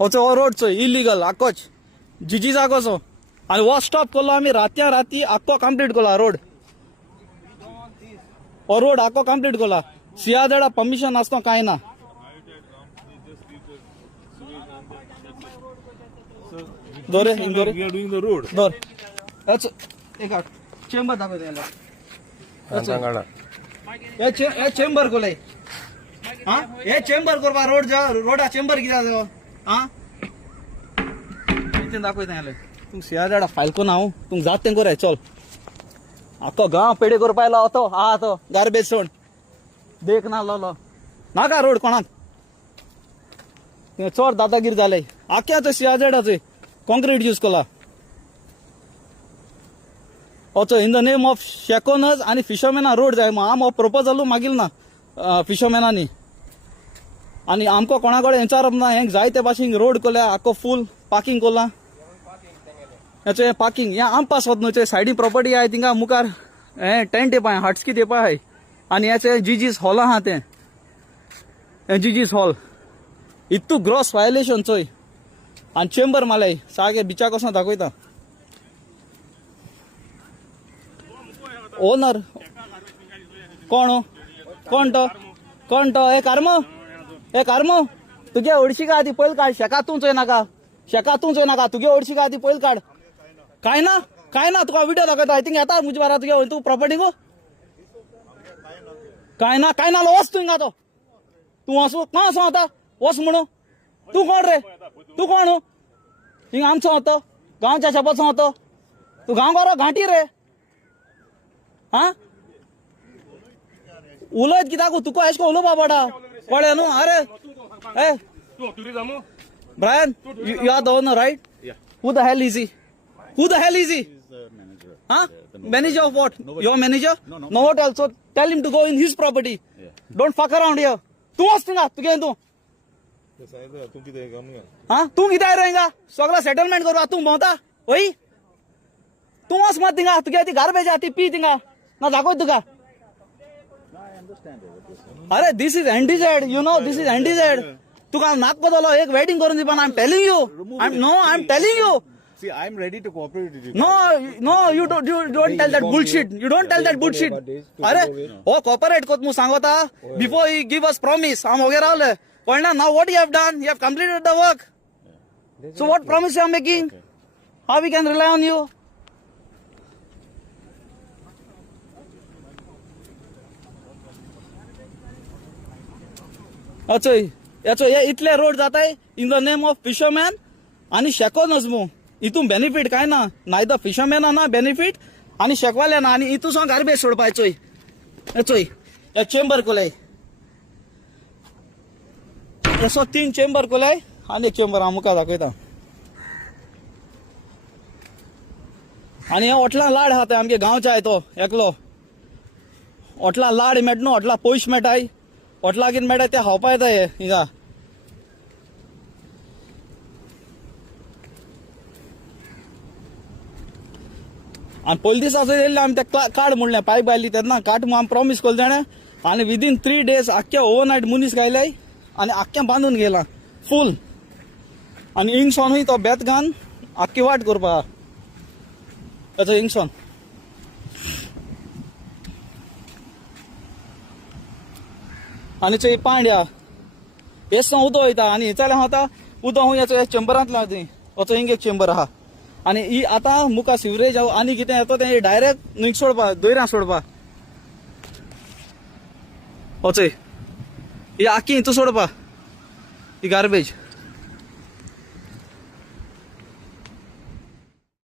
वचो हो रोड चो इलिगल आकोच जिजी जागोचो आणि वो स्टॉप केलो आम्ही रात्या राती आख्खो कंप्लीट केला रोड हो रोड आख्खो कंप्लीट केला सियादडा परमिशन आसतो काय ना दोरे Indore We are doing the road. दोर एक चेंबर दाखव याला हे चेंबर कोले हा हे चेंबर करपा रोड जा रोडा चेंबर कित्याक जायो हा इथे दाखवता याला तुम सियादडा फायल को नाव तुम जात तें करे चल आख्खो गांव पेडे करपा आयलो तो हा तो गार्बेज सोड देख ना लो नाका रोड कोणाक चोर दादागिरी जाले आख्या सियादडाचे कॉन्क्रीट यूज केला also in the name of शेकोनस आणि फिशरमॅना रोड जाय आम प्रपोजल मागील ना फिशरमॅनांनी आणि आमको कोणाकडे विचारप ना हेंक जाय ते भाशेन रोड केल्या आख्खो फुल पार्किंग केला याचे पार्किंग या आम पास होत न्हू सायडीन प्रॉपर्टी आहे तिंगा मुखार हे टेंट येपा हाटस्की येपा आहे आणि याचे जीजीस हॉल आहा ते जीजीस हॉल इतू ग्रॉस वायलेशन चोय आणि चेंबर मालाय सागे बिचा कसं दाखवता ओनर कोण तो हे कार्मो तुगे ओडशी का आधी पयल काढ शेकातून चोय नाका तुगे ओडशी का आधी पयल काढ काय ना तुका व्हिडिओ दाखवता आय थिंक येता मुझे बारा तुगे तू प्रॉपर्टी गो काय ना वस तू तो तू असो का असो आता वस म्हणू तू कोण रे तू कोण हिंग आमचो होतो गांवच्या शपथचो होतो तू गांव बरो घांटी रे हा उलयत कित्याक तुका एशको उलोवपा पडा कळ्ळें न्हू अरे ए Brian you are the owner right who the hell is he huh manager of what your manager no hotel so tell him to go in his property don't fuck around here तू असतो तुगे तू हा तू किती रहेगा सगळं settlement करू तू भोवता होई तू वस मत दिंगा तुगे ती गार्बेज आती पी दिंगा ना दाखव तुका अरे दिस इज एंटीजेड यू नो दिस इज एंटीजेड तुका नाक बदलो एक वेटिंग करून Deepa I am telling you I am telling you See, I am ready to cooperate with you. No, you don't tell that bullshit. You don't tell that bullshit. अरे, oh, cooperate कोत मु सांगोता before he give us promise. हम हो गए रावले. But now what you have done? You have completed the work. So what promise you are making? How we can rely on you? अच्छा, ये इतले road जाताय in the name of fisherman आणि शेकोनस मु इथून बेनिफिट काय ना नायदर फिशरमॅन ना बेनिफिट आणि शेकवाल्या ना आणि इथून गार्बेज सोडपायचोय या चेंबर कोलाय असो 3 चेंबर कोलाय आणि एक चेंबर आमुका दाखवता आणि हे ओटला लाड हा आमगे गावचा आहे तो एकलो ओटला लाड मेटनो ओटला पयश मेटाय ओटला किन मेटाय ते हावपा येताय हिंगा आणि पयले दिसा येयल्ले आमी ते कार्ड म्हणलें पायप घायली तेन्ना कार्ड आमी प्रॉमिस केलें ताणें आणि विदीन 3 days आख्खे ओवरनायट मुनीस घायले आणि आख्खें बांदून गेला फूल आणि इंगसोनूय तो बेत घान आख्खी वाट करपा ताचो इंगसोन आणि चोय पांड्या हेसो उदो वयता आणि हिचाले हाता उदो हूंय याचो चेंबरांतलो थंय वचो हिंग एक चेंबर आहा आणि ही आता मुका सिवरेज आणि कितें येता ते डायरेक्ट न्हंयक सोडपा दोयऱ्यां सोडपा वचय ही आख्खी हितू सोडपा ही गार्बेज